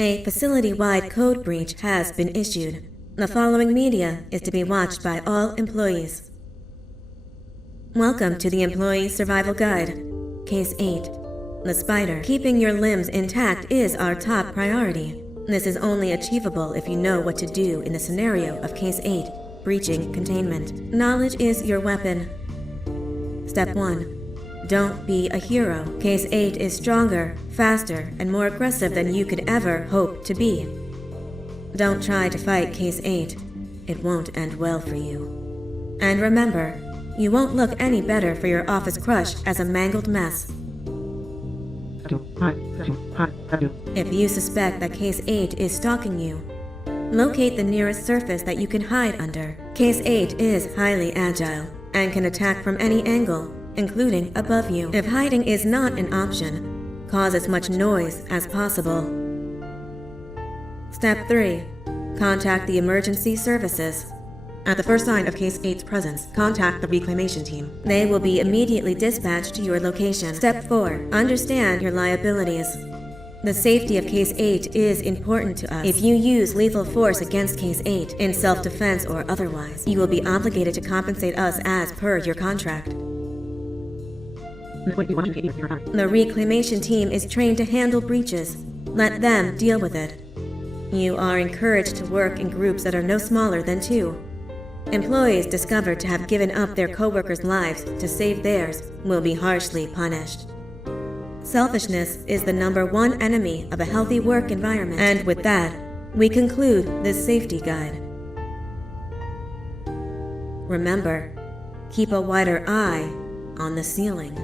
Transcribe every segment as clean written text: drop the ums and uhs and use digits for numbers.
A facility-wide code breach has been issued. The following media is to be watched by all employees. Welcome to the Employee Survival Guide. Case 8. The spider. Keeping your limbs intact is our top priority. This is only achievable if you know what to do in the scenario of Case 8, breaching containment. Knowledge is your weapon. Step 1. Don't be a hero. Case 8 is stronger, faster, and more aggressive than you could ever hope to be. Don't try to fight Case 8. It won't end well for you. And remember, you won't look any better for your office crush as a mangled mess. If you suspect that Case 8 is stalking you, locate the nearest surface that you can hide under. Case 8 is highly agile and can attack from any angle, including above you. If hiding is not an option, cause as much noise as possible. Step 3. Contact the emergency services. At the first sign of Case 8's presence, contact the reclamation team. They will be immediately dispatched to your location. Step 4. Understand your liabilities. The safety of Case 8 is important to us. If you use lethal force against Case 8, in self-defense or otherwise, you will be obligated to compensate us as per your contract. The reclamation team is trained to handle breaches. Let them deal with it. You are encouraged to work in groups that are no smaller than 2. Employees discovered to have given up their co-workers' lives to save theirs will be harshly punished. Selfishness is the #1 enemy of a healthy work environment. And with that, we conclude this safety guide. Remember, keep a wider eye on the ceiling.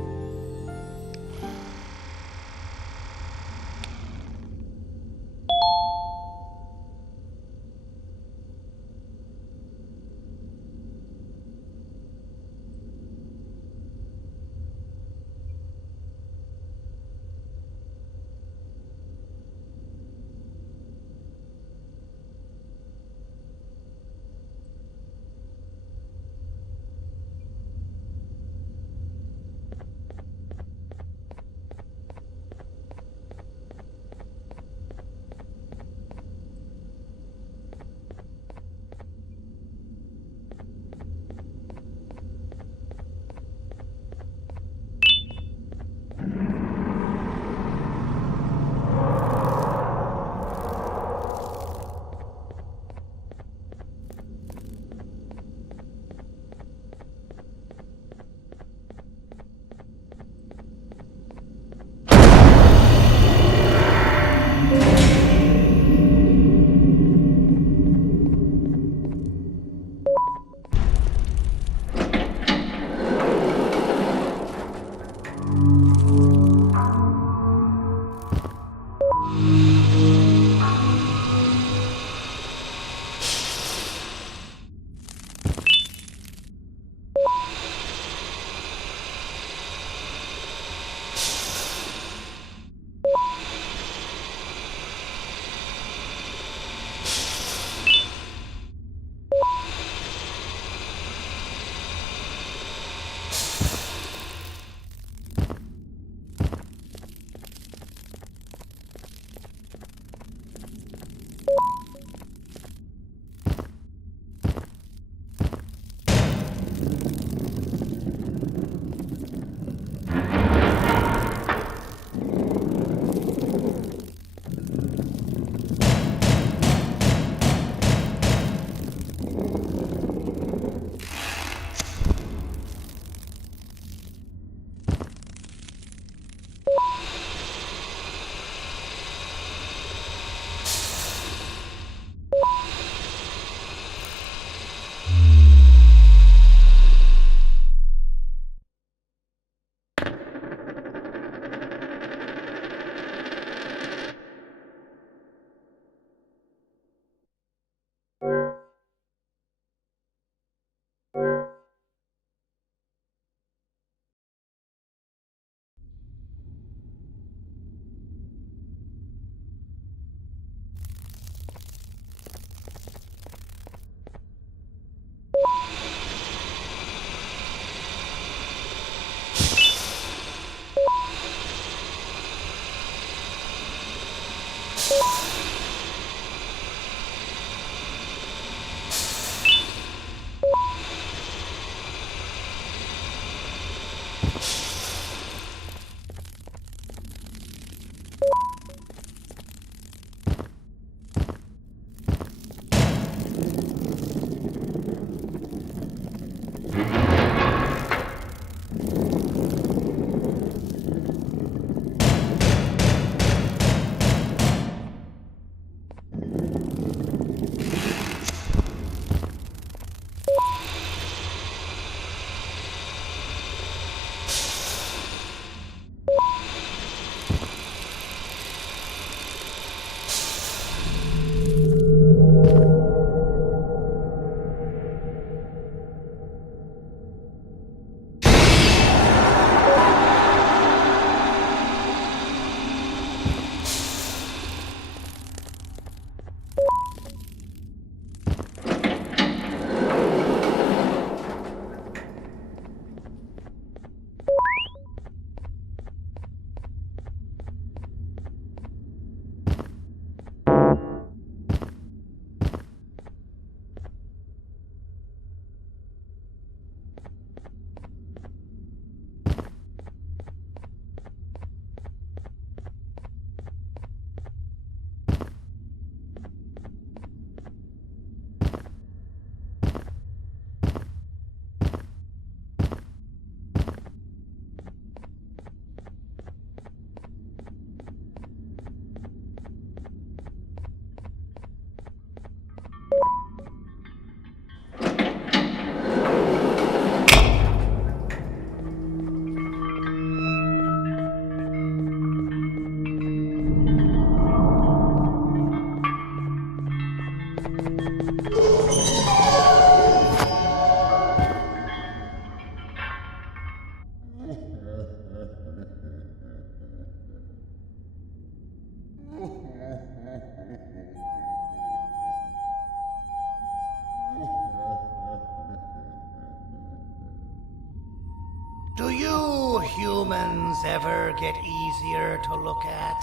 Do you humans ever get easier to look at?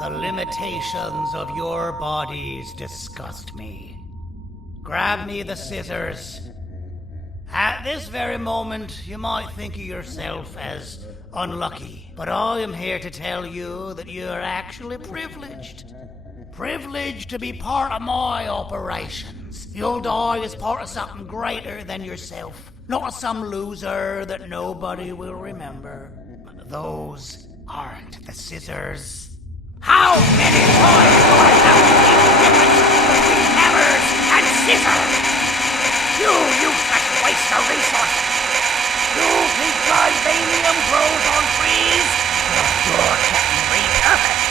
The limitations of your bodies disgust me. Grab me the scissors. At this very moment, you might think of yourself as unlucky, but I am here to tell you that you are actually privileged. Privileged to be part of my operations. You'll die as part of something greater than yourself, not as some loser that nobody will remember. Those aren't the scissors. How many times do I have to keep the difference between hammers and scissors? You useless waste of resources! You think vibranium grows on trees? Well, you're getting repurposed!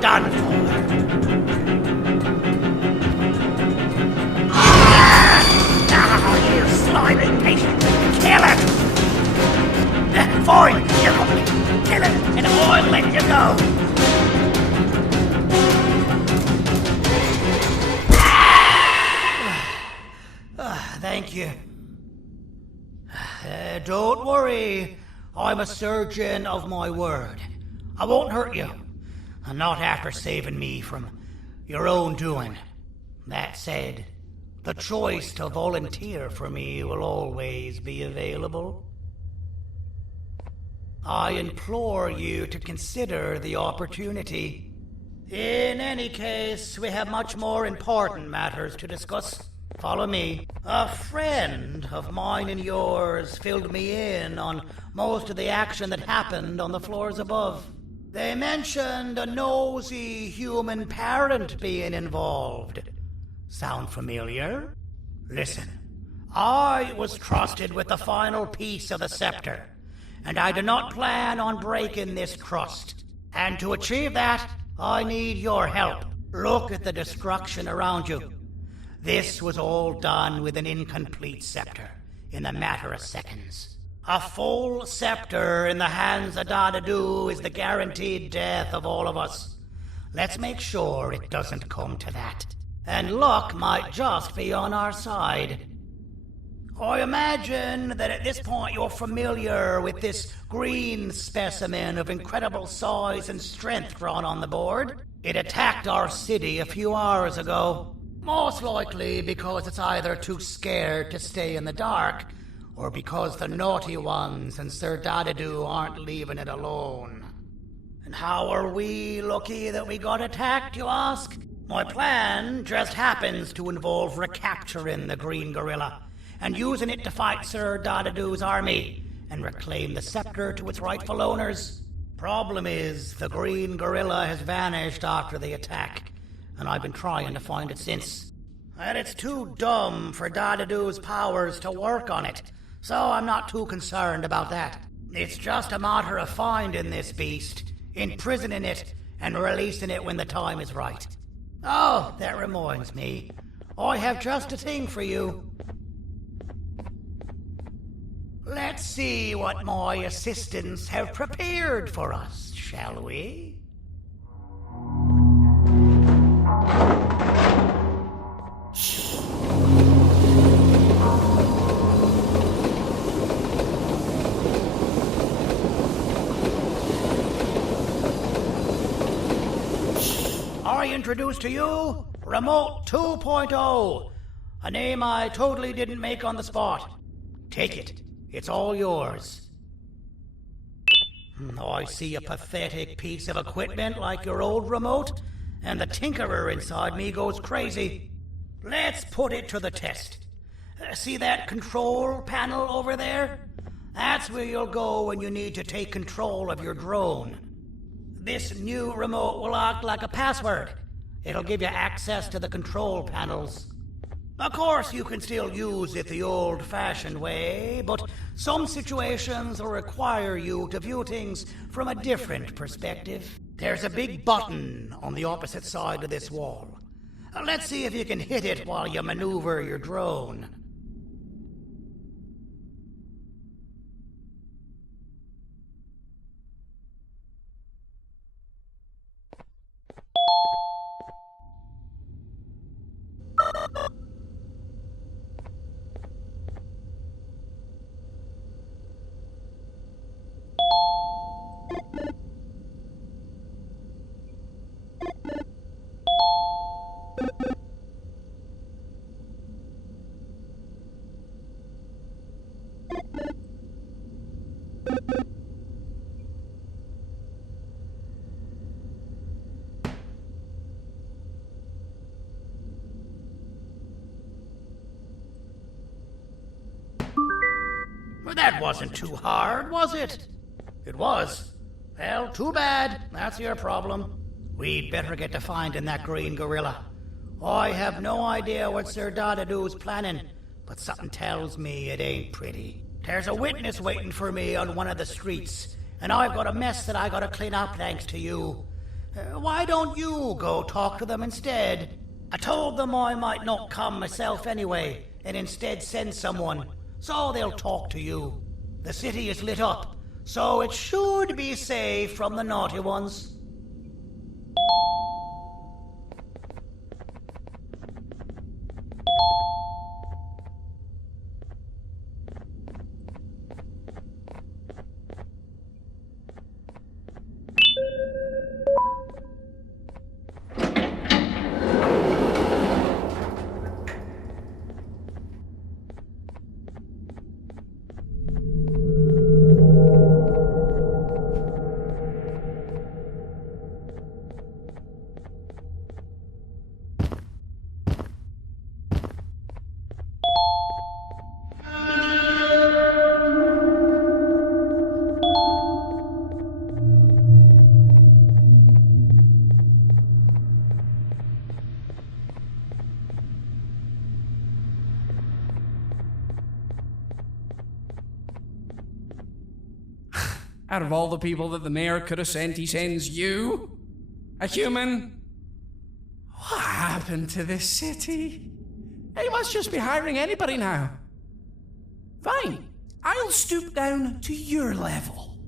Done for. You slimy patient! Kill it! Fine, you got me. Kill it, and I'll let you go. Thank you. Don't worry. I'm a surgeon of my word. I won't hurt you. Not after saving me from your own doing. That said, the choice to volunteer for me will always be available. I implore you to consider the opportunity. In any case, we have much more important matters to discuss. Follow me. A friend of mine and yours filled me in on most of the action that happened on the floors above. They mentioned a nosy human parent being involved. Sound familiar? Listen, I was trusted with the final piece of the scepter, and I do not plan on breaking this trust. And to achieve that, I need your help. Look at the destruction around you. This was all done with an incomplete scepter, in a matter of seconds. A full scepter in the hands of Dadadoo is the guaranteed death of all of us. Let's make sure it doesn't come to that. And luck might just be on our side. I imagine that at this point you're familiar with this green specimen of incredible size and strength drawn on the board. It attacked our city a few hours ago. Most likely because it's either too scared to stay in the dark, or because the naughty ones and Sir Dadadoo aren't leaving it alone. And how are we lucky that we got attacked, you ask? My plan just happens to involve recapturing the green gorilla and using it to fight Sir Dadadoo's army and reclaim the scepter to its rightful owners. Problem is, the green gorilla has vanished after the attack, and I've been trying to find it since. And it's too dumb for Dadadoo's powers to work on it, so I'm not too concerned about that. It's just a matter of finding this beast, imprisoning it, and releasing it when the time is right. Oh, that reminds me. I have just a thing for you. Let's see what my assistants have prepared for us, shall we? I introduce to you Remote 2.0, a name I totally didn't make on the spot. Take it. It's all yours. I see a pathetic piece of equipment like your old remote, and the tinkerer inside me goes crazy. Let's put it to the test. See that control panel over there? That's where you'll go when you need to take control of your drone. This new remote will act like a password. It'll give you access to the control panels. Of course, you can still use it the old-fashioned way, but some situations will require you to view things from a different perspective. There's a big button on the opposite side of this wall. Let's see if you can hit it while you maneuver your drone. That wasn't too hard, was it? It was. Well, too bad. That's your problem. We'd better get to finding that green gorilla. I have no idea what Sir Dadadoo's planning, but something tells me it ain't pretty. There's a witness waiting for me on one of the streets, and I've got a mess that I gotta clean up thanks to you. Why don't you go talk to them instead? I told them I might not come myself anyway, and instead send someone, so they'll talk to you. The city is lit up, so it should be safe from the naughty ones. Out of all the people that the mayor could have sent, he sends you? A human? What happened to this city? They must just be hiring anybody now. Fine, I'll stoop down to your level.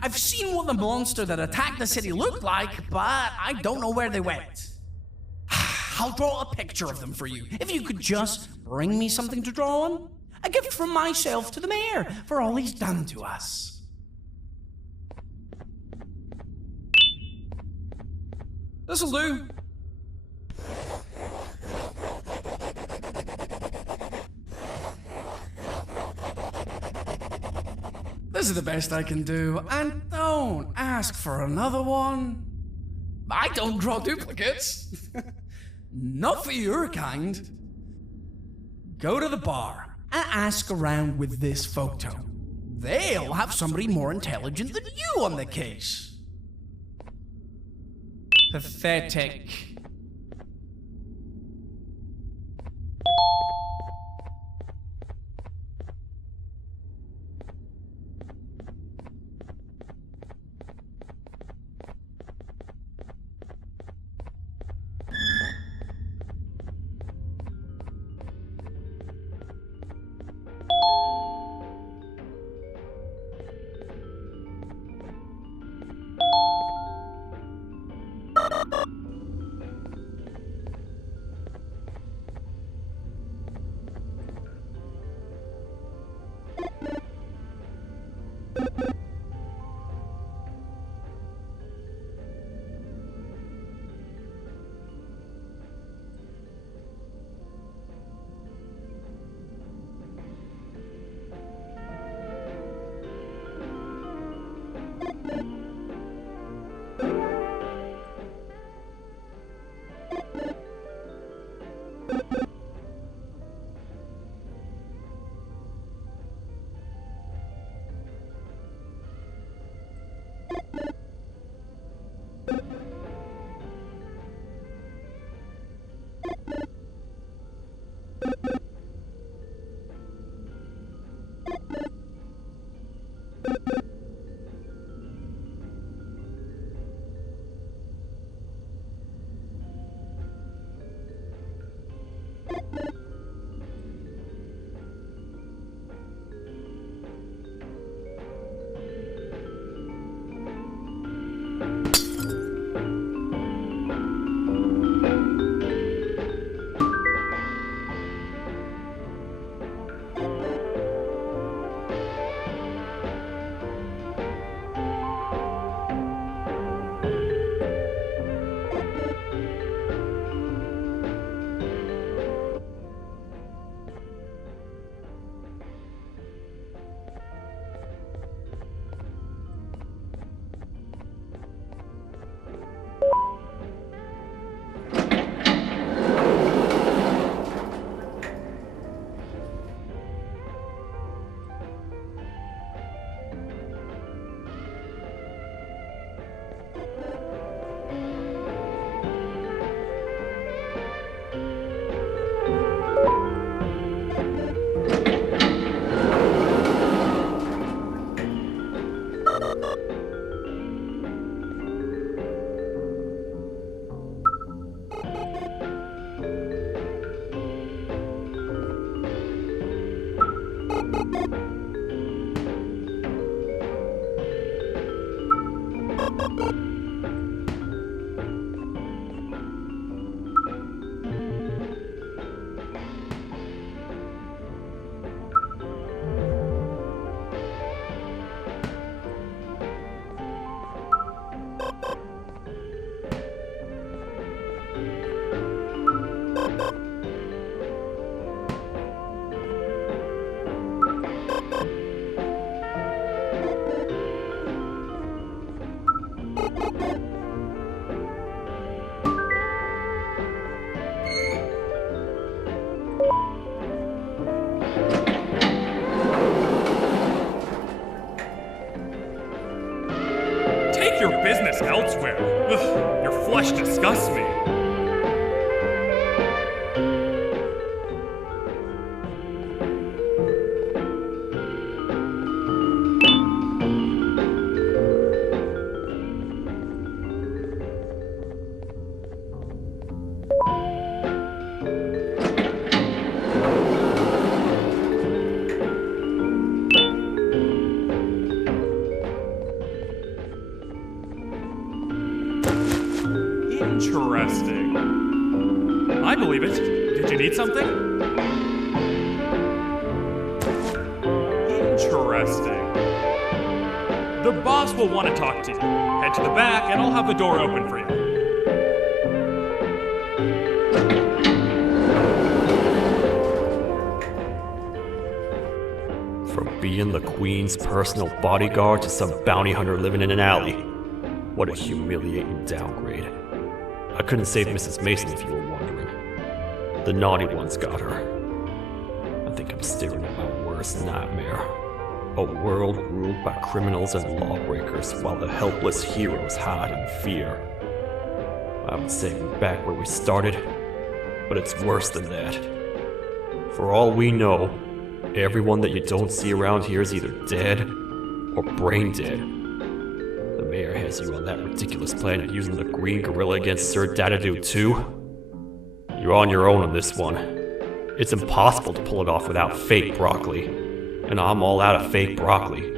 I've seen what the monster that attacked the city looked like, but I don't know where they went. I'll draw a picture of them for you, if you could just bring me something to draw on. A gift from myself to the mayor for all he's done to us. This'll do. This is the best I can do, and don't ask for another one. I don't draw duplicates. Not for your kind. Go to the bar and ask around with this photo. They'll have somebody more intelligent than you on the case. Pathetic. your business elsewhere. Ugh, your flesh disgusts me. Interesting. I believe it. Did you need something? Interesting. The boss will want to talk to you. Head to the back and I'll have the door open for you. From being the Queen's personal bodyguard to some bounty hunter living in an alley. What a humiliating downgrade. I couldn't save Mrs. Mason if you were wondering. The naughty ones got her. I think I'm staring at my worst nightmare. A world ruled by criminals and lawbreakers while the helpless heroes hide in fear. I would say we're back where we started, but it's worse than that. For all we know, everyone that you don't see around here is either dead or brain dead. The mayor has you on that ridiculous planet using the green gorilla against Sir Dadadoo too? You're on your own on this one. It's impossible to pull it off without fake broccoli. And I'm all out of fake broccoli.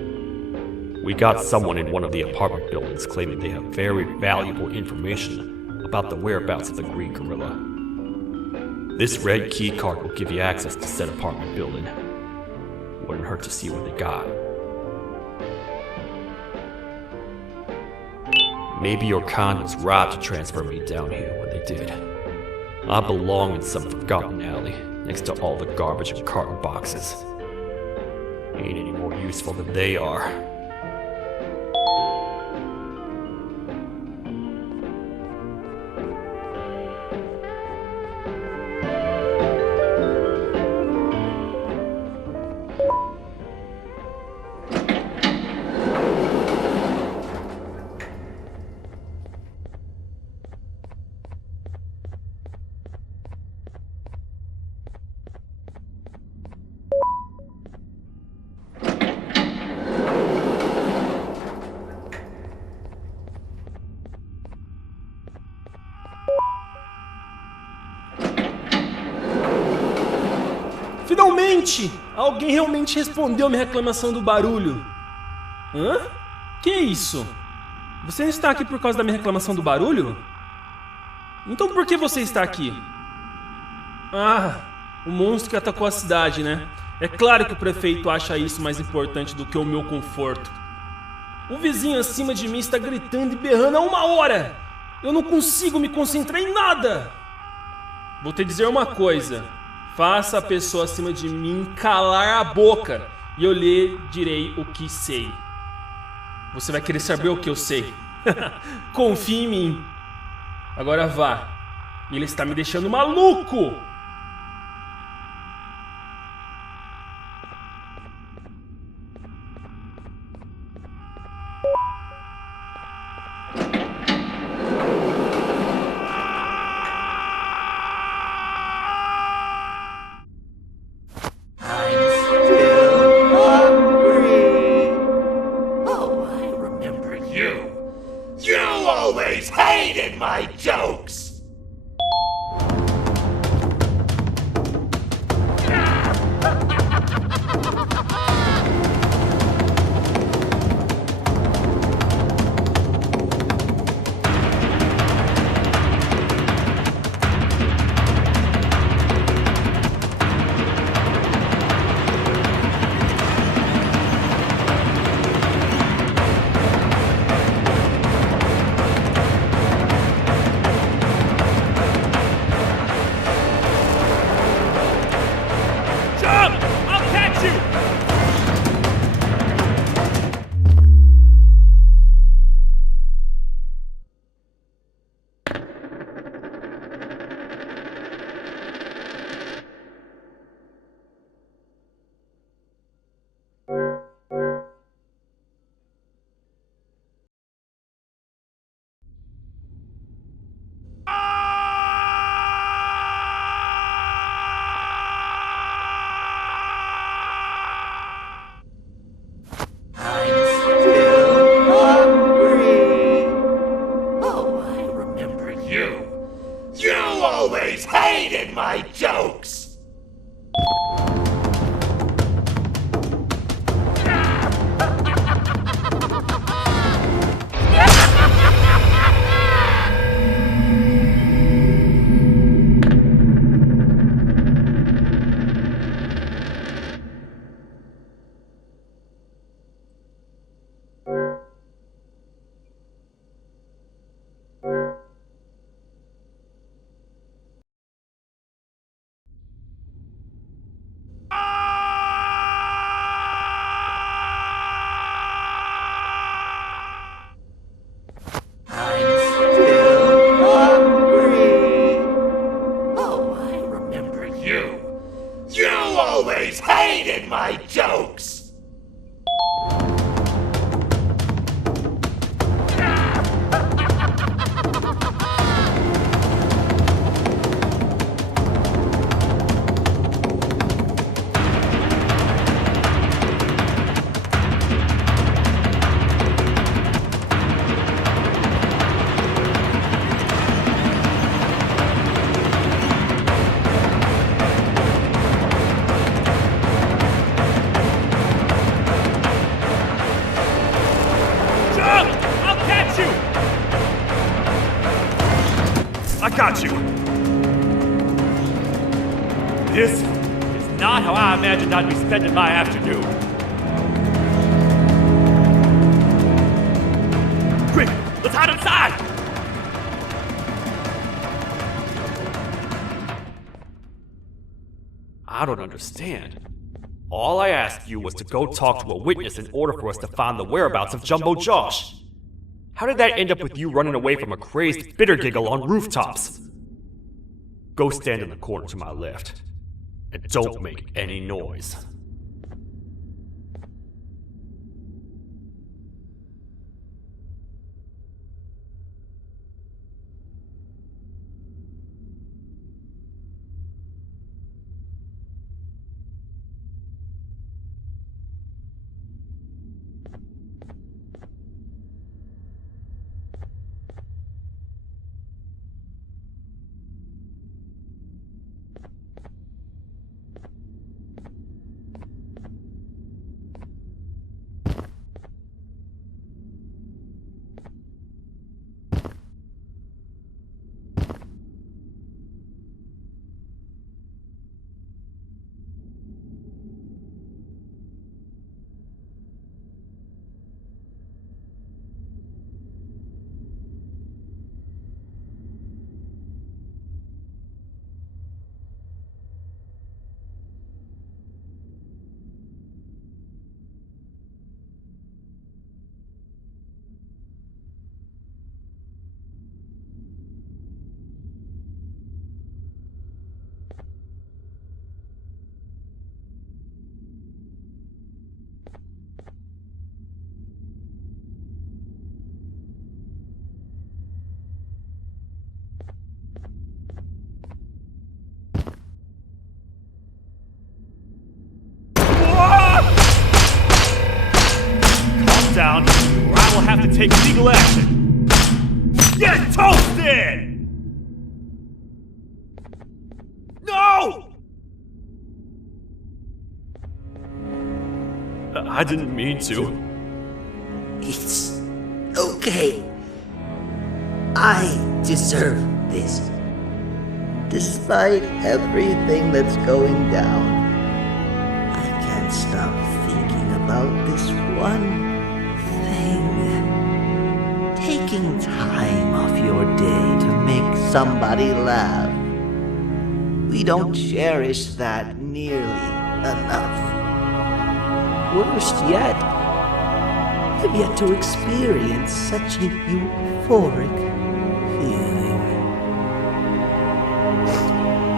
We got someone in one of the apartment buildings claiming they have very valuable information about the whereabouts of the green gorilla. This red key card will give you access to said apartment building. Wouldn't hurt to see what they got. Maybe your con was right to transfer me down here when they did. I belong in some forgotten alley next to all the garbage and carton boxes. Ain't any more useful than they are. Finalmente! Alguém realmente respondeu minha reclamação do barulho. Hã? Que isso? Você não está aqui por causa da minha reclamação do barulho? Então por que você está aqui? Ah, o monstro que atacou a cidade, né? É claro que o prefeito acha isso mais importante do que o meu conforto. O vizinho acima de mim está gritando e berrando há 1 hora! Eu não consigo me concentrar em nada! Vou te dizer uma coisa. Faça a pessoa acima de mim calar a boca e eu lhe direi o que sei. Você vai querer saber o que eu sei. Confie em mim. Agora vá. Ele está me deixando maluco! My jokes! My jokes! I got you. This is not how I imagined I'd be spending my afternoon. Quick, let's hide inside! I don't understand. All I asked you was to go talk to a witness in order for us to find the whereabouts of Jumbo Josh. How did that end up with you running away from a crazed bitter giggle on rooftops? Go stand in the corner to my left, and don't make any noise. Down, or I will have to take legal action. Get toasted! No! I didn't mean to. It's okay. I deserve this. Despite everything that's going down, I can't stop thinking about this one thing. Taking time off your day to make somebody laugh. We don't cherish that nearly enough. Worst yet, I've yet to experience such a euphoric feeling.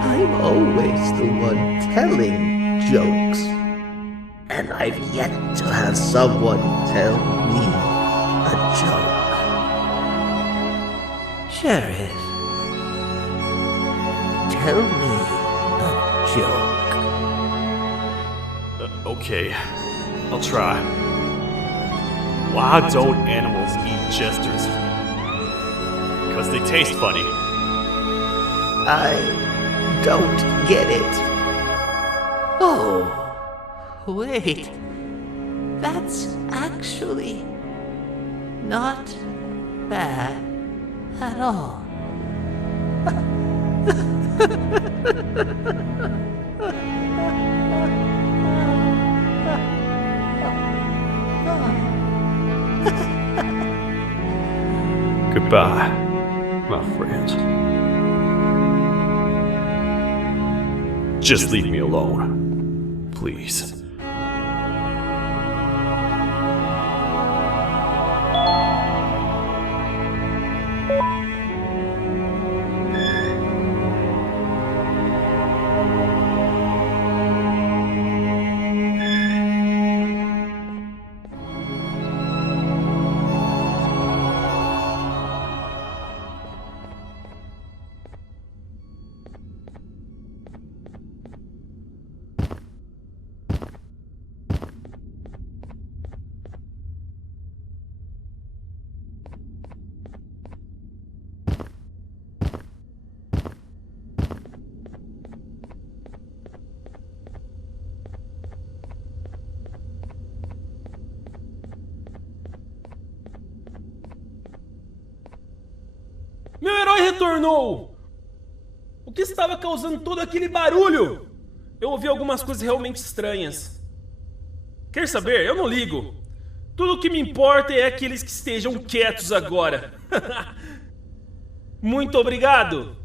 I'm always the one telling jokes, and I've yet to have someone tell me a joke. Sheriff, tell me a joke. Okay, I'll try. Why don't animals eat jesters? Because they taste funny. I don't get it. Oh, wait. That's actually not bad at all. Goodbye, my friend. Just leave me alone, please. Meu herói retornou! O que estava causando todo aquele barulho? Eu ouvi algumas coisas realmente estranhas. Quer saber? Eu não ligo. Tudo o que me importa é aqueles que estejam quietos agora. Muito obrigado.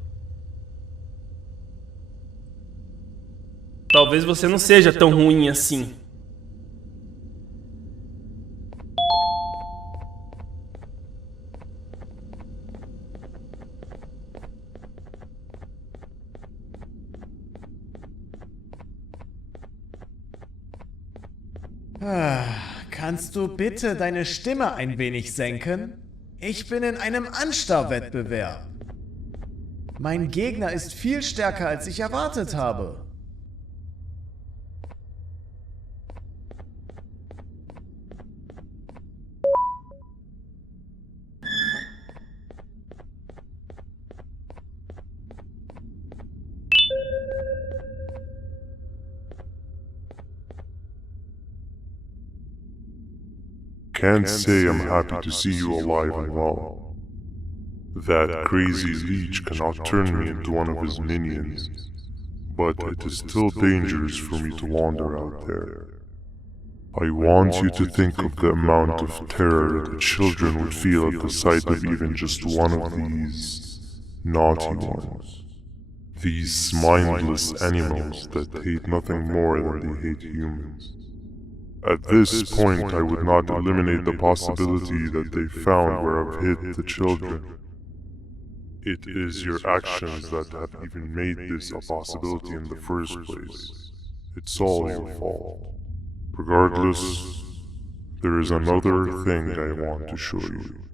Talvez você não seja tão ruim assim. Kannst du bitte deine Stimme ein wenig senken? Ich bin in einem Anstarrwettbewerb. Mein Gegner ist viel stärker, als ich erwartet habe. Can't say I'm happy to see you alive and well. That crazy leech cannot turn me into one of his minions, but it is still dangerous for me to wander out there. I want you to think of the amount of terror that children would feel at the sight of even just one of these naughty ones. These mindless animals that hate nothing more than they hate humans. At this point, I would not eliminate the possibility that they found where I've hid the children. It is your actions that have even made this a possibility in the first place. It's all your fault. Regardless, there is another thing I want to show you.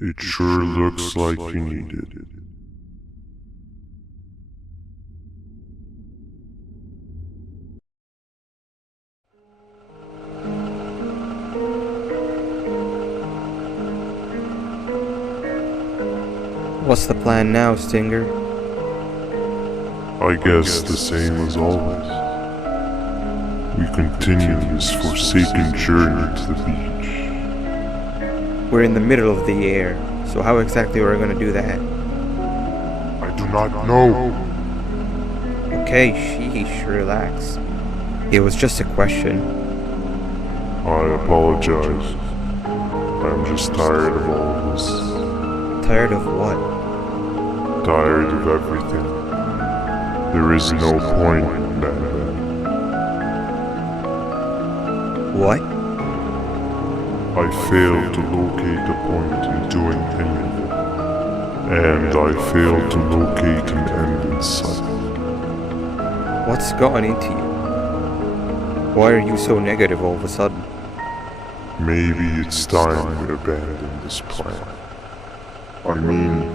It sure looks like you need it. What's the plan now, Stinger? I guess the same as always. We continue this forsaken journey to the beach. We're in the middle of the air, so how exactly are we going to do that? I do not know. Okay, sheesh, relax. It was just a question. I apologize. I'm just tired of all of this. Tired of what? Tired of everything. There is no point, Banban. What? I failed to locate a point in doing anything. And I failed to locate an end in sight. What's gotten into you? Why are you so negative all of a sudden? Maybe it's time we abandon this plan. I mean,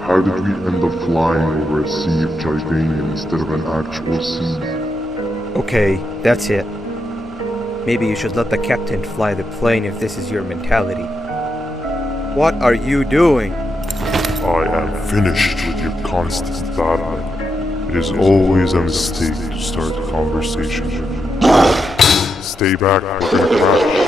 how did we end up flying over a sea of Jivanium instead of an actual sea? Okay, that's it. Maybe you should let the captain fly the plane if this is your mentality. What are you doing? I am finished with your constant battling. It is always a mistake to start a conversation with you. Stay back, we're gonna crash.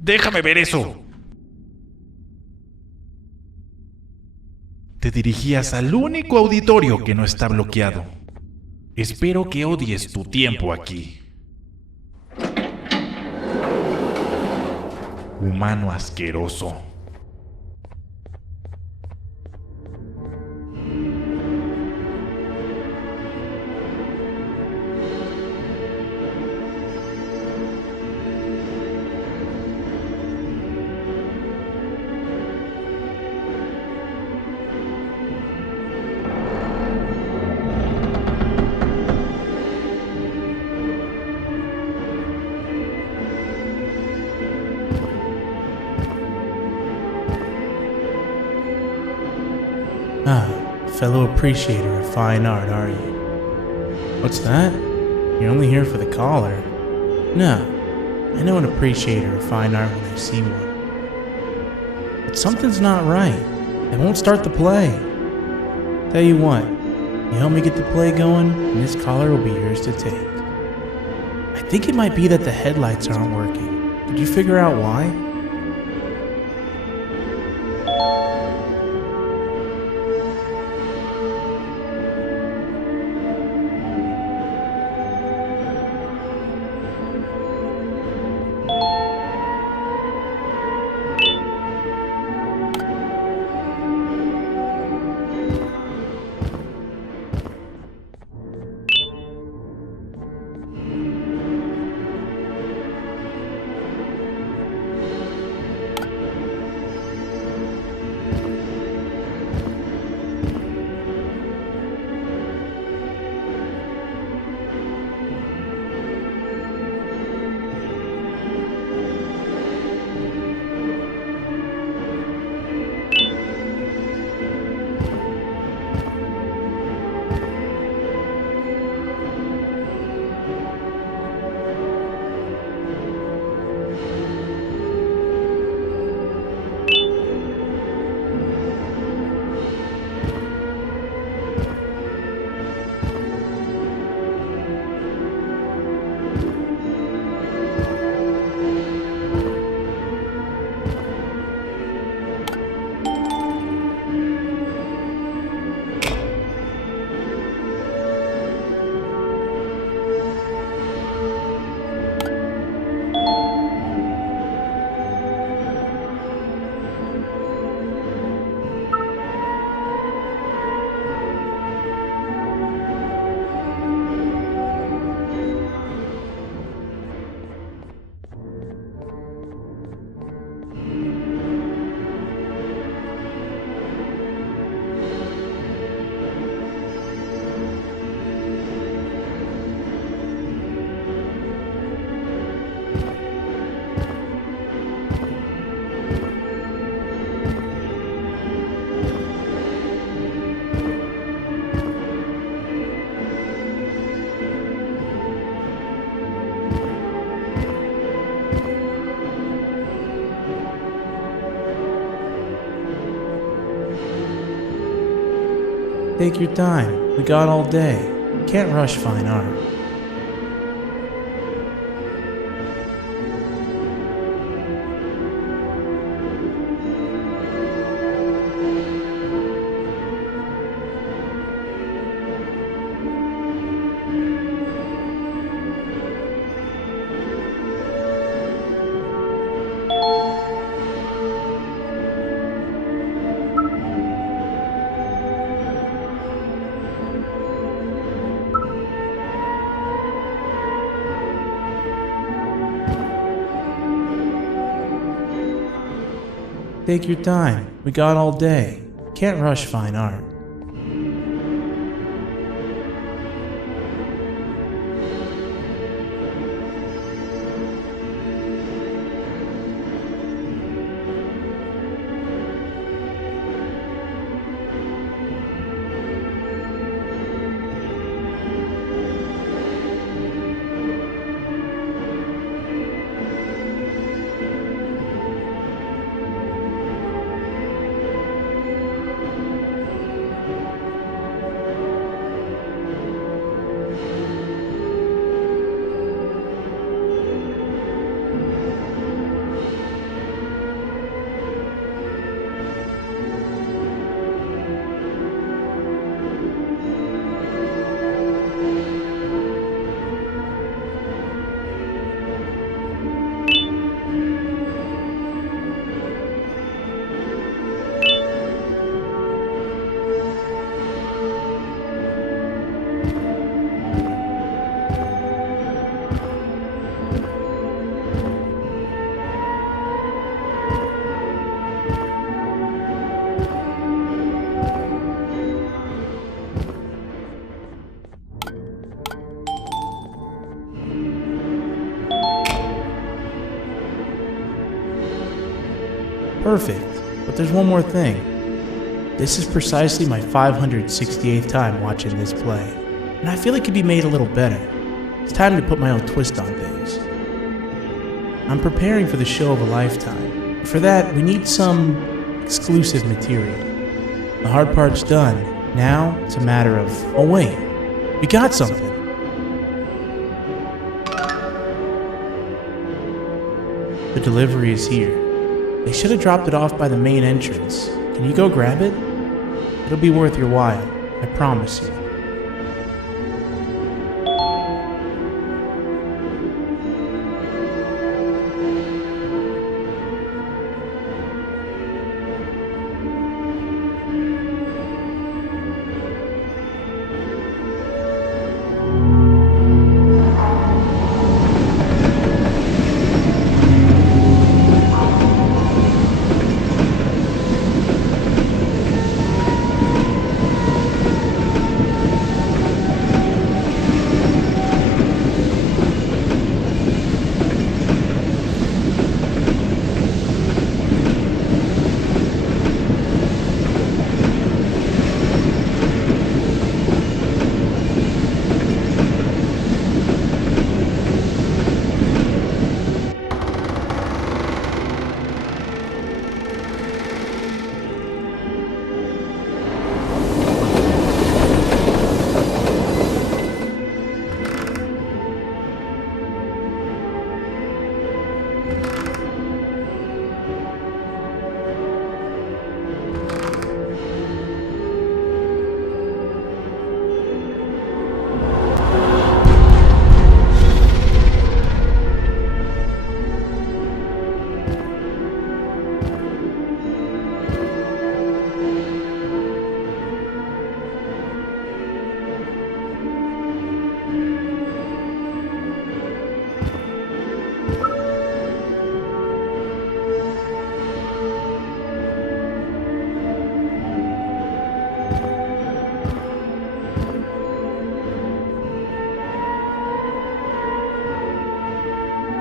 Déjame ver eso. Te dirigías al único auditorio que no está bloqueado. Espero que odies tu tiempo aquí. Humano asqueroso. Fellow appreciator of fine art, are you? What's that? You're only here for the collar. No, I know an appreciator of fine art when I see one. But something's not right. They won't start the play. Tell you what, you help me get the play going, and this collar will be yours to take. I think it might be that the headlights aren't working. Did you figure out why? Take your time. We got all day. Can't rush fine art. Take your time. We got all day. Can't rush fine art. Perfect, but there's one more thing. This is precisely my 568th time watching this play, and I feel it could be made a little better. It's time to put my own twist on things. I'm preparing for the show of a lifetime. For that, we need some exclusive material. The hard part's done. Now, it's a matter of, oh wait, we got something. The delivery is here. They should have dropped it off by the main entrance. Can you go grab it? It'll be worth your while, I promise you.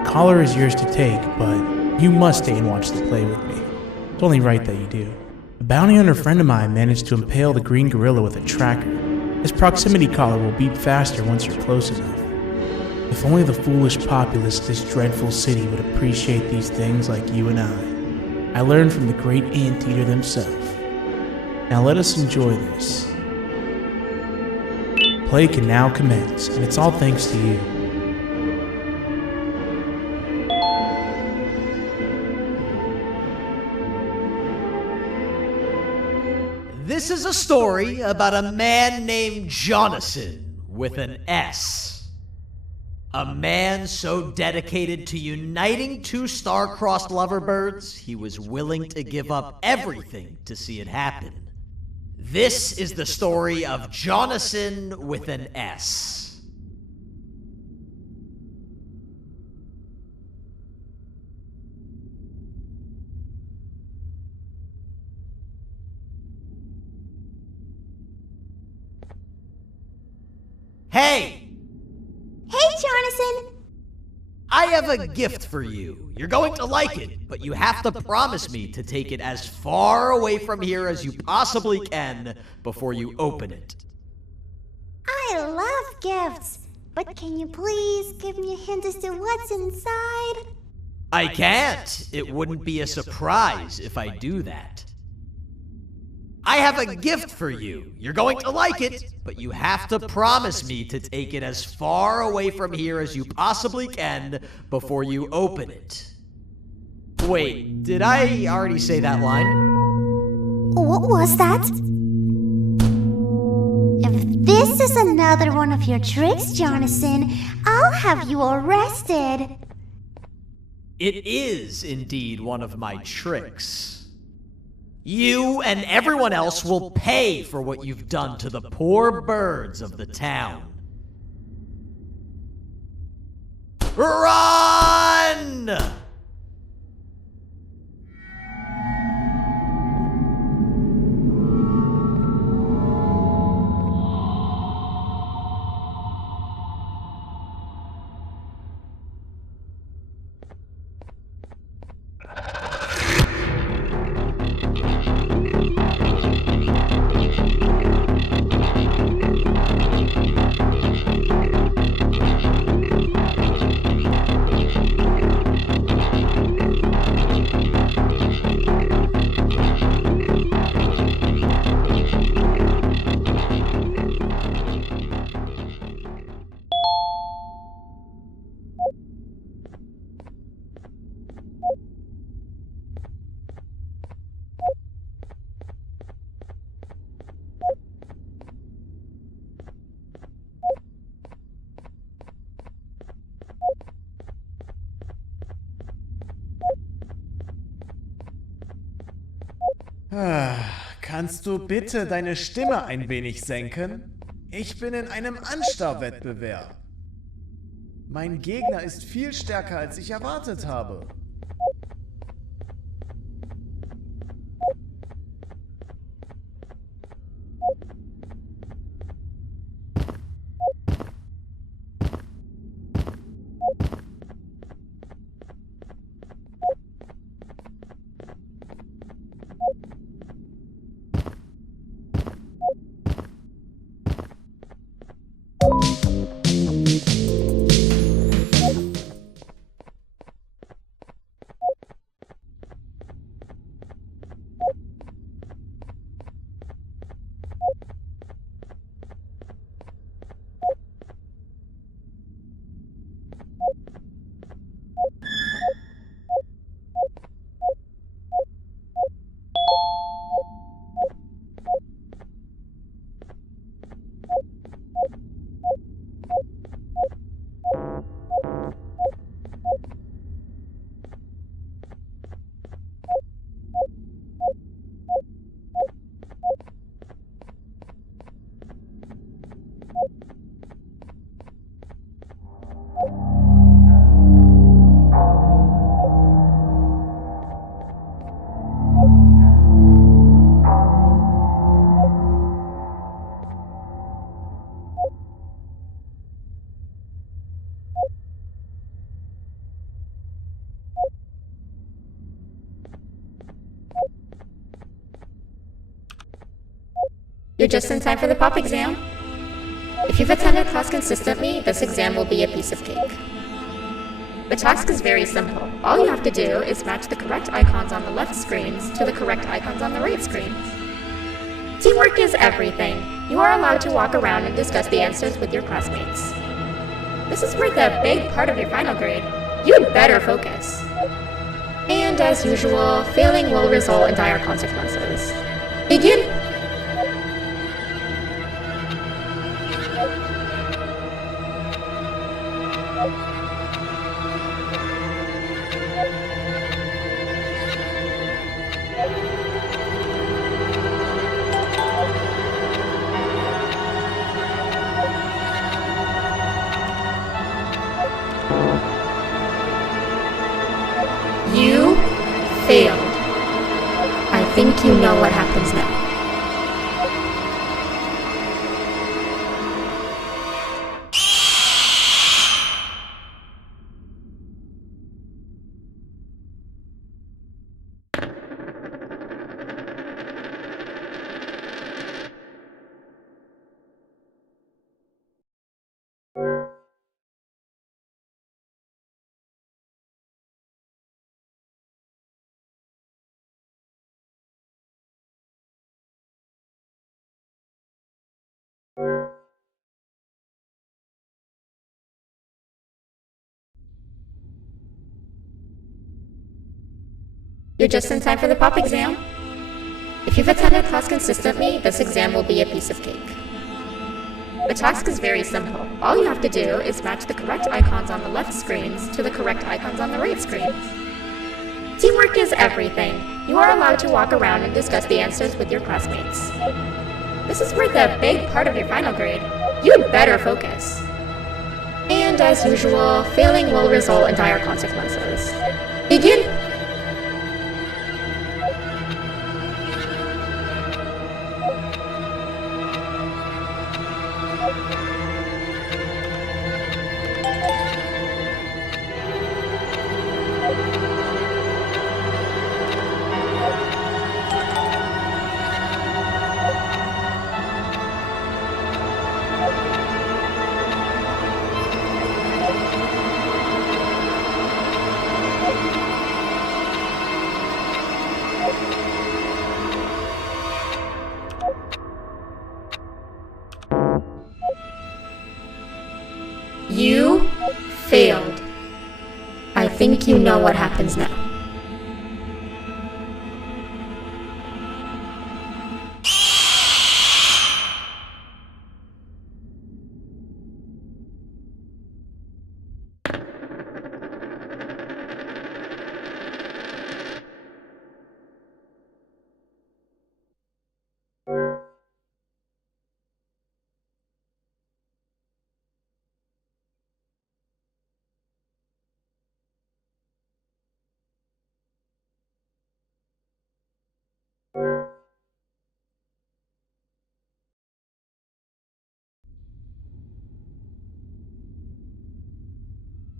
Collar is yours to take, but you must stay and watch the play with me. It's only right that you do. A bounty hunter friend of mine managed to impale the green gorilla with a tracker. His proximity collar will beep faster once you're close enough. If only the foolish populace of this dreadful city would appreciate these things like you and I. I learned from the great anteater himself. Now let us enjoy this. Play can now commence, and it's all thanks to you. This is a story about a man named Jonathan with an S. A man so dedicated to uniting two star-crossed loverbirds, he was willing to give up everything to see it happen. This is the story of Jonathan with an S. Hey! Hey, Jonathan! I have a gift for you. You're going to like it, but you have to promise me to take it as far away from here as you possibly can before you open it. I love gifts, but can you please give me a hint as to what's inside? I can't. It wouldn't be a surprise if I do that. I have a gift for you. You're going to like it, but you have to promise me to take it as far away from here as you possibly can before you open it. Wait, did I already say that line? What was that? If this is another one of your tricks, Jonathan, I'll have you arrested. It is indeed one of my tricks. You and everyone else will pay for what you've done to the poor birds of the town. Run! Kannst du bitte deine Stimme ein wenig senken? Ich bin in einem Anstarrwettbewerb. Mein Gegner ist viel stärker, als ich erwartet habe. You're just in time for the pop exam. If you've attended class consistently, this exam will be a piece of cake. The task is very simple. All you have to do is match the correct icons on the left screens to the correct icons on the right screens. Teamwork is everything. You are allowed to walk around and discuss the answers with your classmates. This is worth a big part of your final grade. You'd better focus. And as usual, failing will result in dire consequences. Begin! You failed. I think you know what happens now. You're just in time for the pop exam. If you've attended class consistently, this exam will be a piece of cake. The task is very simple. All you have to do is match the correct icons on the left screens to the correct icons on the right screens. Teamwork is everything. You are allowed to walk around and discuss the answers with your classmates. This is worth a big part of your final grade. You'd better focus. And as usual, failing will result in dire consequences. Begin! You failed. I think you know what happens now.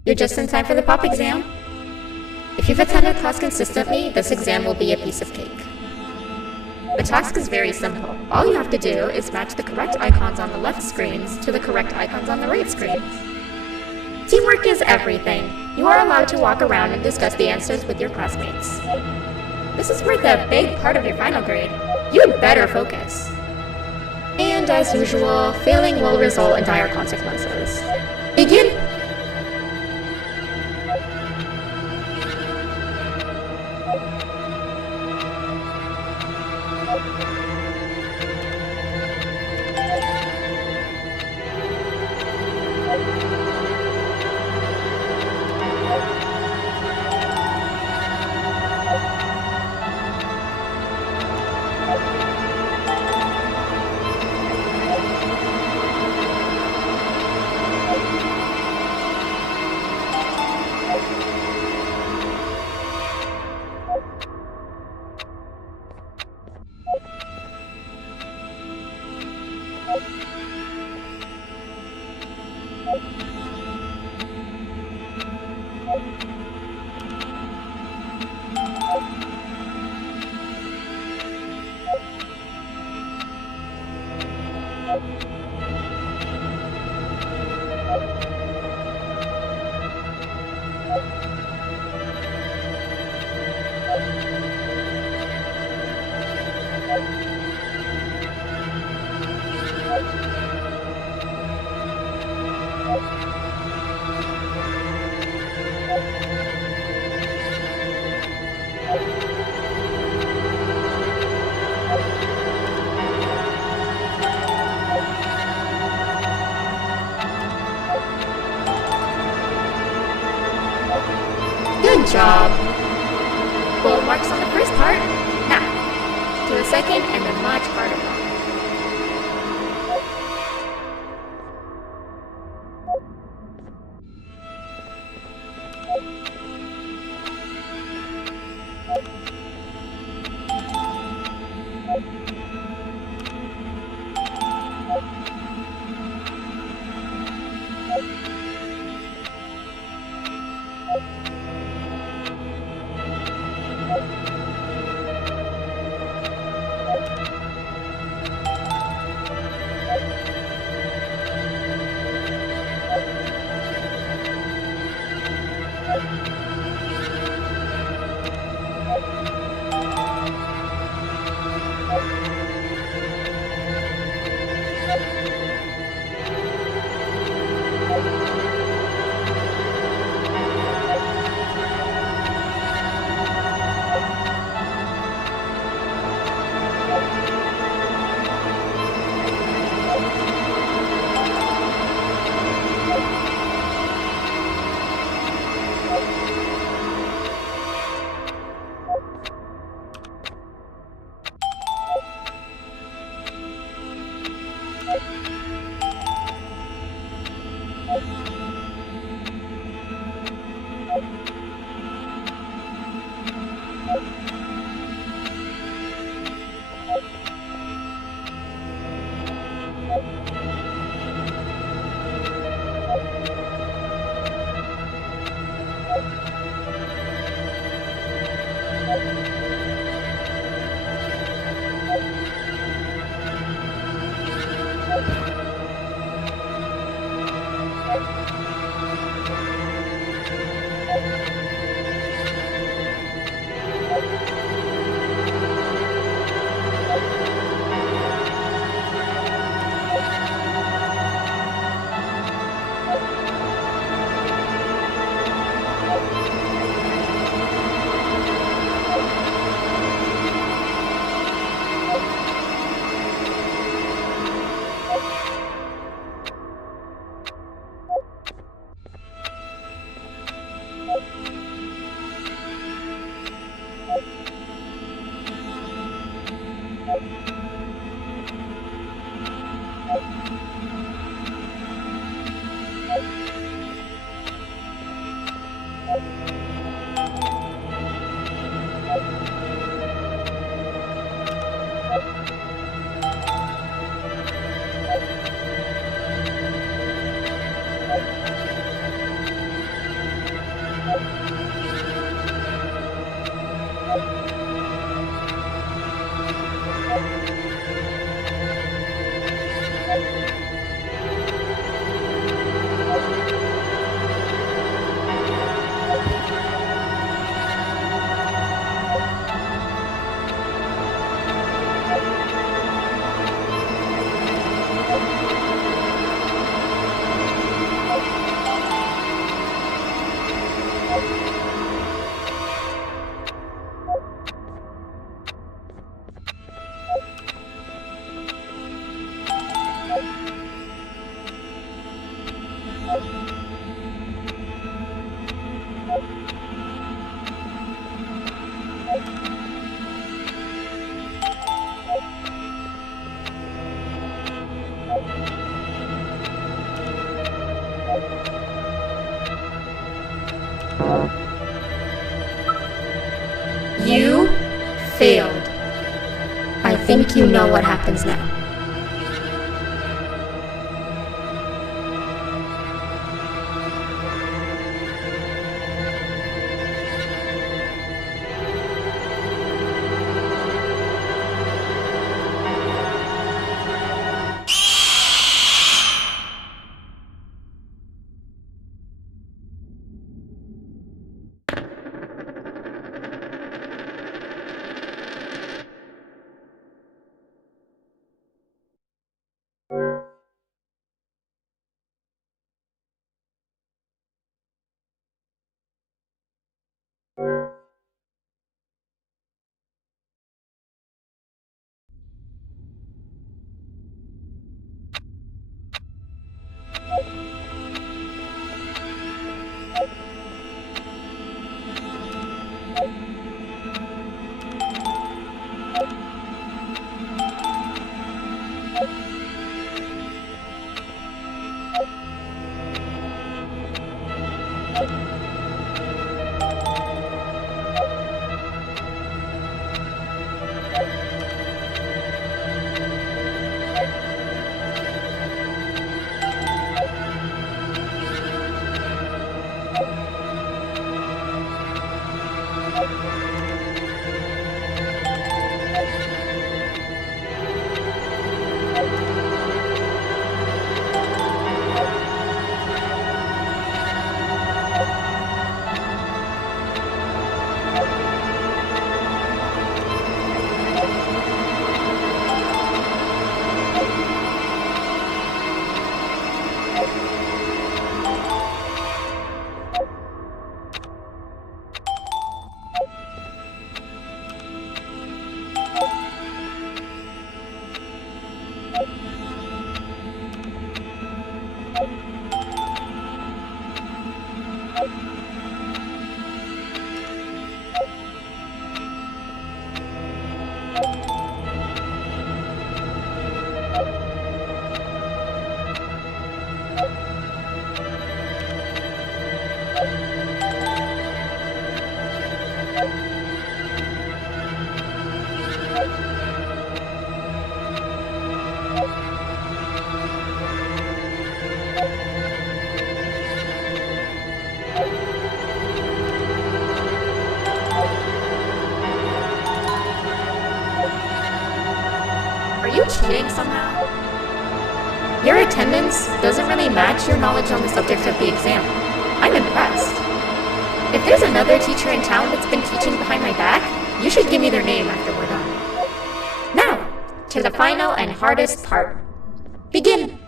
You're just in time for the pop exam. If you've attended class consistently, this exam will be a piece of cake. The task is very simple. All you have to do is match the correct icons on the left screens to the correct icons on the right screens. Teamwork is everything. You are allowed to walk around and discuss the answers with your classmates. This is worth a big part of your final grade. You'd better focus. And as usual, failing will result in dire consequences. Begin! Good job. Full marks on the first part. Now, to the second and the much harder part. think you know what happens now. Are you cheating somehow? Your attendance doesn't really match your knowledge on the subject of the exam. I'm impressed. If there's another teacher in town that's been teaching behind my back, you should give me their name after we're done. Now, to the final and hardest part. Begin!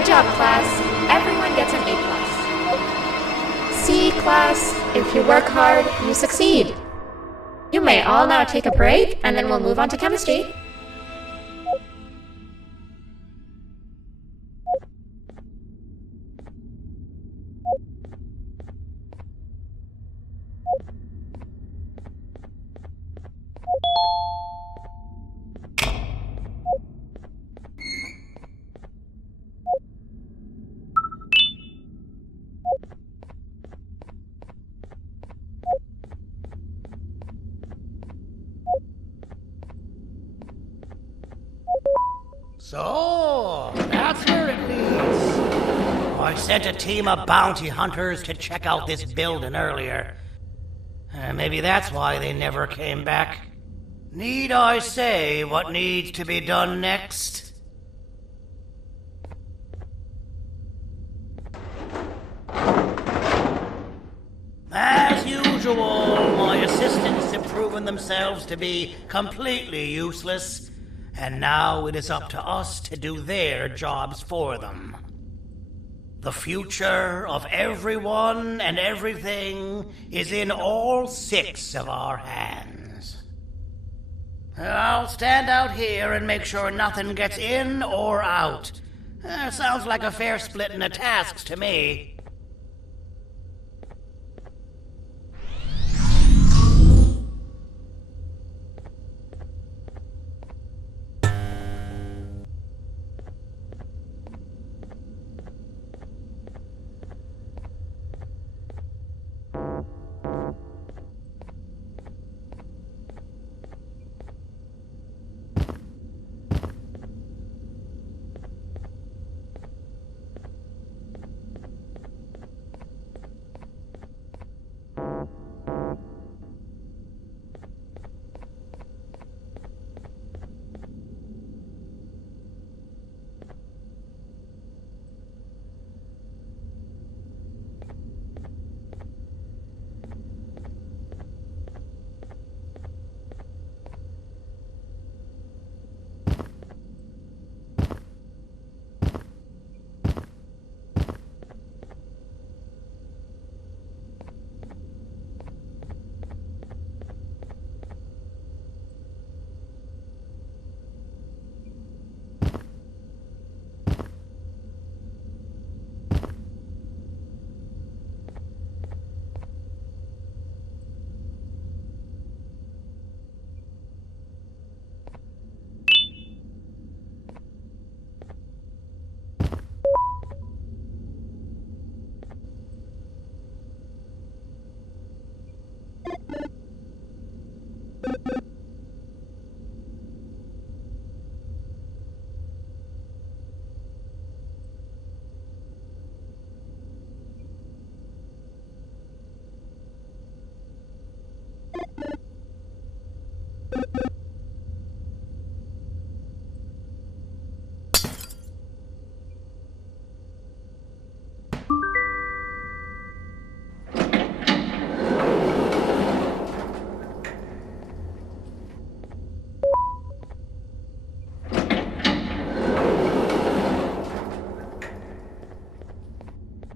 Great job, class. Everyone gets an A+. See, class, if you work hard, you succeed. You may all now take a break, and then we'll move on to chemistry. So, that's where it leads. I sent a team of bounty hunters to check out this building earlier. Maybe that's why they never came back. Need I say what needs to be done next? As usual, my assistants have proven themselves to be completely useless. And now it is up to us to do their jobs for them. The future of everyone and everything is in all 6 of our hands. I'll stand out here and make sure nothing gets in or out. Sounds like a fair splitting of tasks to me.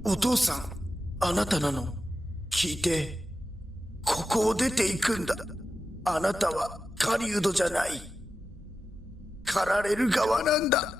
お父さん、あなたなの？聞いて、ここを出ていくんだ。あなたは狩人じゃない。狩られる側なんだ。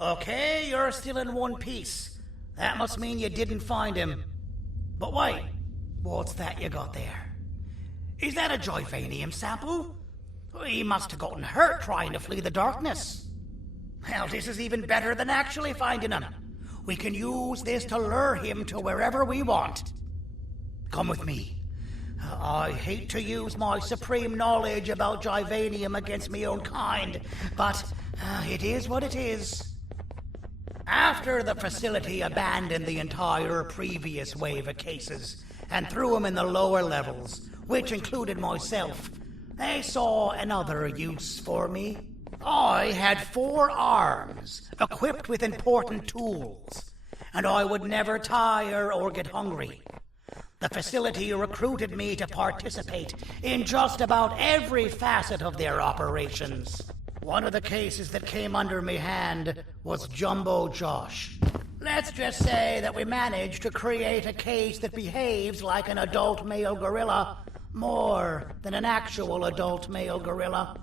Okay, you're still in one piece. That must mean you didn't find him. But wait, what's that you got there? Is that a Joyvanium sample? He must have gotten hurt trying to flee the darkness. Well, this is even better than actually finding him. We can use this to lure him to wherever we want. Come with me. I hate to use my supreme knowledge about Joyvanium against my own kind, but it is what it is. After the facility abandoned the entire previous wave of cases and threw them in the lower levels, which included myself, they saw another use for me. I had 4 arms, equipped with important tools, and I would never tire or get hungry. The facility recruited me to participate in just about every facet of their operations. One of the cases that came under me hand was Jumbo Josh. Let's just say that we managed to create a case that behaves like an adult male gorilla more than an actual adult male gorilla.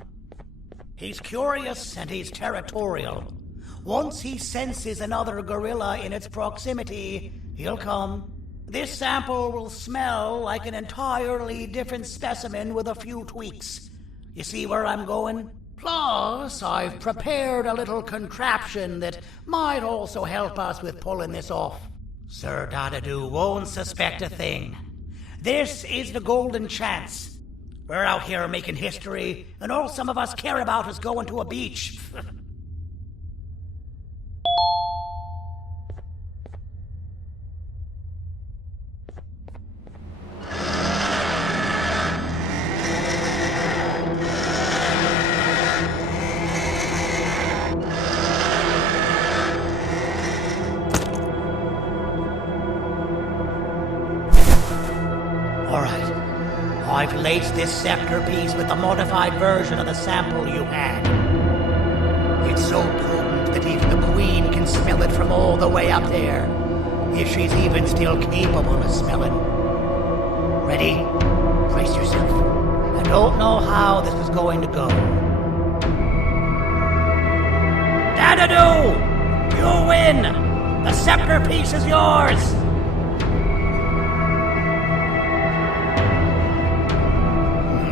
He's curious and he's territorial. Once he senses another gorilla in its proximity, he'll come. This sample will smell like an entirely different specimen with a few tweaks. You see where I'm going? Plus, I've prepared a little contraption that might also help us with pulling this off. Sir Dadadoo won't suspect a thing. This is the golden chance. We're out here making history, and all some of us care about is going to a beach. I've laced this scepter piece with the modified version of the sample you had. It's so potent that even the Queen can smell it from all the way up there, if she's even still capable of smelling. Ready? Brace yourself. I don't know how this is going to go. Dadadoo! You win! The scepter piece is yours!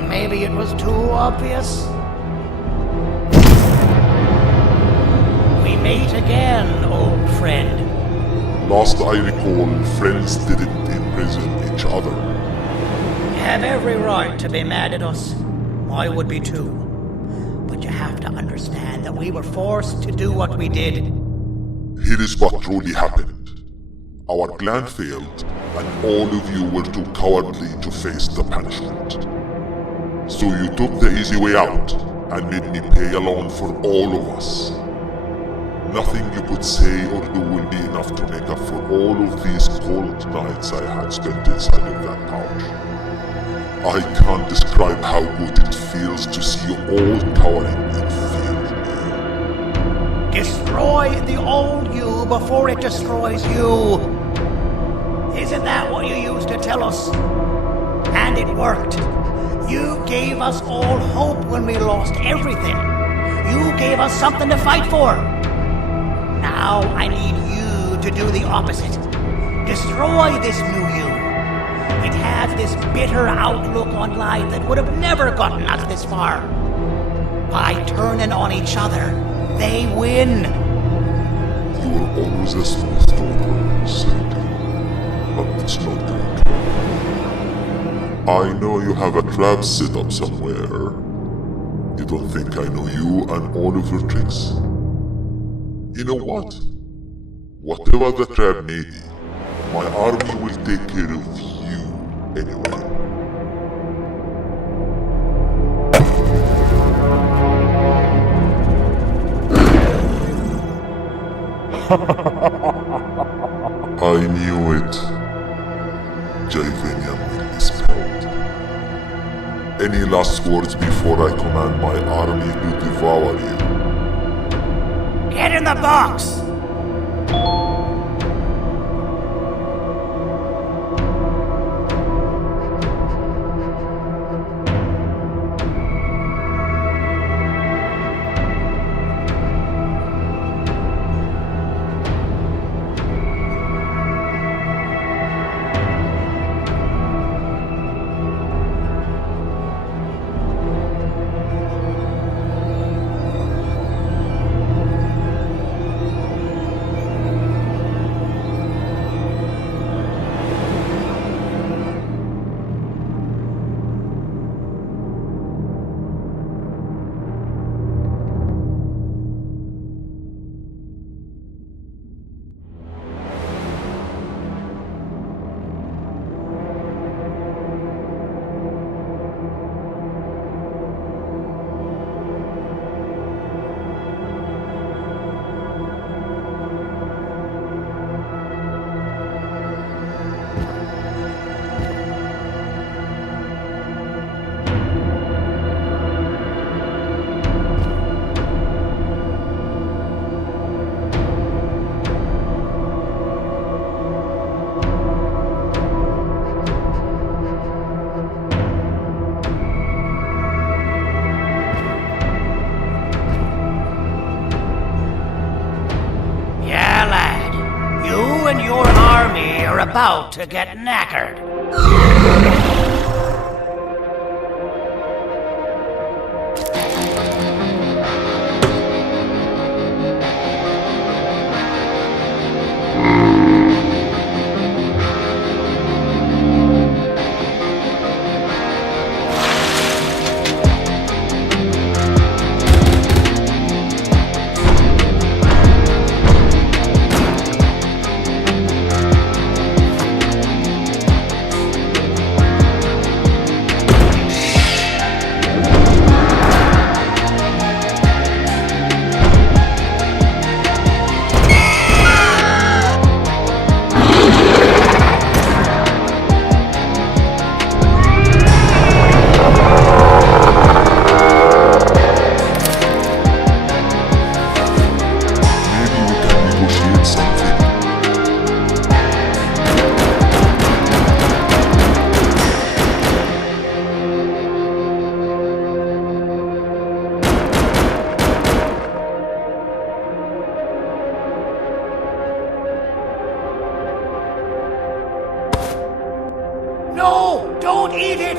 Maybe it was too obvious. We meet again, old friend. Last I recall, friends didn't imprison each other. You have every right to be mad at us. I would be too. But you have to understand that we were forced to do what we did. Here is what truly happened. Our plan failed, and all of you were too cowardly to face the punishment. So you took the easy way out, and made me pay along for all of us. Nothing you could say or do will be enough to make up for all of these cold nights I had spent inside of that pouch. I can't describe how good it feels to see you all cowering in fear. Destroy the old you before it destroys you. Isn't that what you used to tell us? And it worked. You gave us all hope when we lost everything. You gave us something to fight for. Now I need you to do the opposite. Destroy this new you. It has this bitter outlook on life that would have never gotten us this far. By turning on each other, they win. You were always a smooth talker, Sandy. But it's not going to work. I know you have a trap set up somewhere. You don't think I know you and all of your tricks? You know what? Whatever the trap may be, my army will take care of you anyway. I knew it. Javanian will be spelled. Any last words before I command my army to devour you? Get in the box! about to get knackered. No! Don't eat it!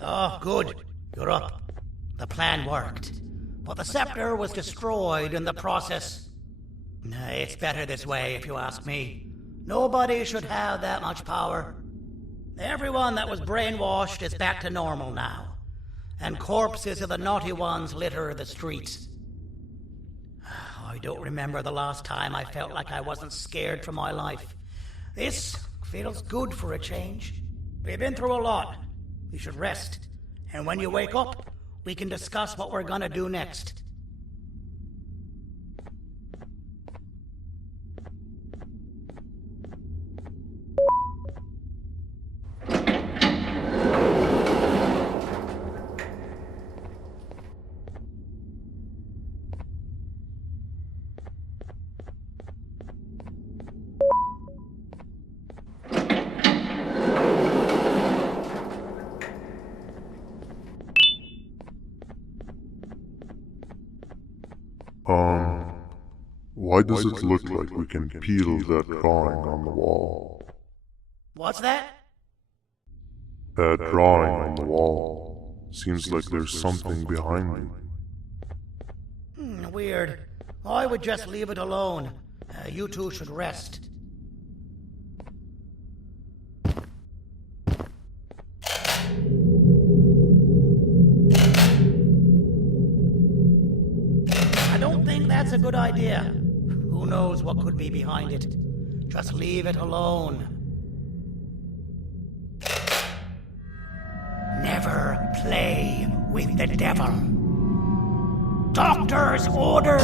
Oh, good. You're up. The plan worked. But the scepter was destroyed in the process. It's better this way, if you ask me. Nobody should have that much power. Everyone that was brainwashed is back to normal now. And corpses of the naughty ones litter the streets. I don't remember the last time I felt like I wasn't scared for my life. This feels good for a change. We've been through a lot. You should rest. And when you wake up, we can discuss what we're gonna do next. Why does it look like we can peel that drawing on the wall? What's that? That drawing on the wall. Seems like there's something behind it. Weird. I would just leave it alone. You two should rest. I don't think that's a good idea. Who knows what could be behind it? Just leave it alone. Never play with the devil. Doctor's orders!